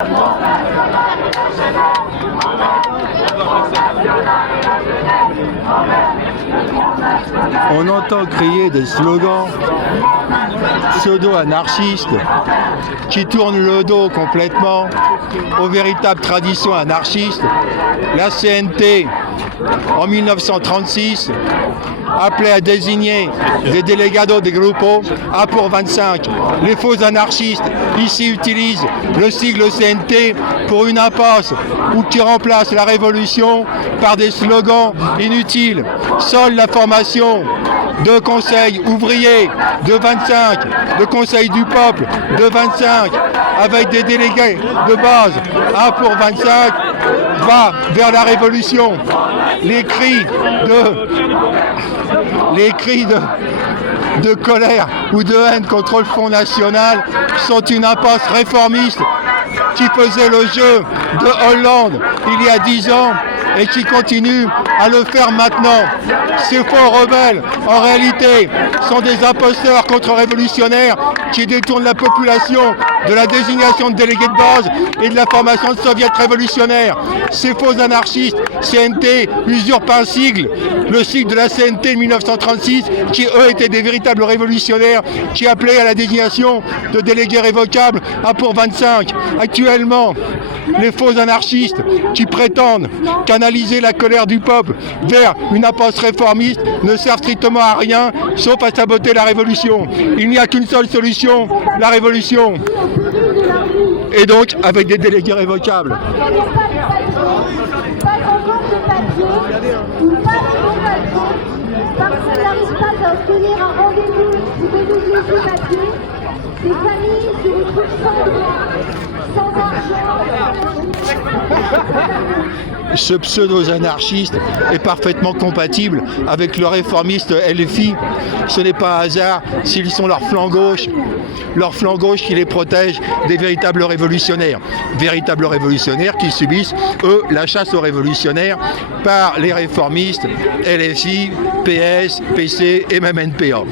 On entend crier des slogans pseudo-anarchistes qui tournent le dos complètement aux véritables traditions anarchistes. La CNT, en 1936, appelait à désigner des délégados des grupos A pour 25. Les faux anarchistes ici utilisent le sigle CNT pour une impasse ou qui remplace la révolution par des slogans inutiles. Seule la formation de conseils ouvriers de 25, de conseils du peuple de 25, avec des délégués de base A pour 25, va vers la révolution. Les cris de colère ou de haine contre le Front National sont une impasse réformiste qui faisait le jeu de Hollande il y a 10 ans et qui continue à le faire maintenant. Ces faux rebelles, en réalité, sont des imposteurs contre-révolutionnaires qui détournent la population de la désignation de délégués de base et de la formation de soviets révolutionnaires. Ces faux anarchistes, CNT, usurpent un sigle, le sigle de la CNT de 1936, qui eux étaient des véritables révolutionnaires, qui appelaient à la désignation de délégués révocables A pour 25. Actuellement, les faux anarchistes qui prétendent canaliser la colère du peuple vers une impasse réformiste ne servent strictement à rien, sauf à saboter la révolution. Il n'y a qu'une seule solution, la révolution. Et donc, avec des délégués révocables. Parce qu'on n'arrive pas à obtenir un rendez-vous ou renouveler ce papier, des familles se retrouvent sans droit, sans argent. Ce pseudo-anarchiste est parfaitement compatible avec le réformiste LFI. Ce n'est pas un hasard s'ils sont leur flanc gauche qui les protège des véritables révolutionnaires. Véritables révolutionnaires qui subissent, eux, la chasse aux révolutionnaires par les réformistes LFI, PS, PC et même NPA.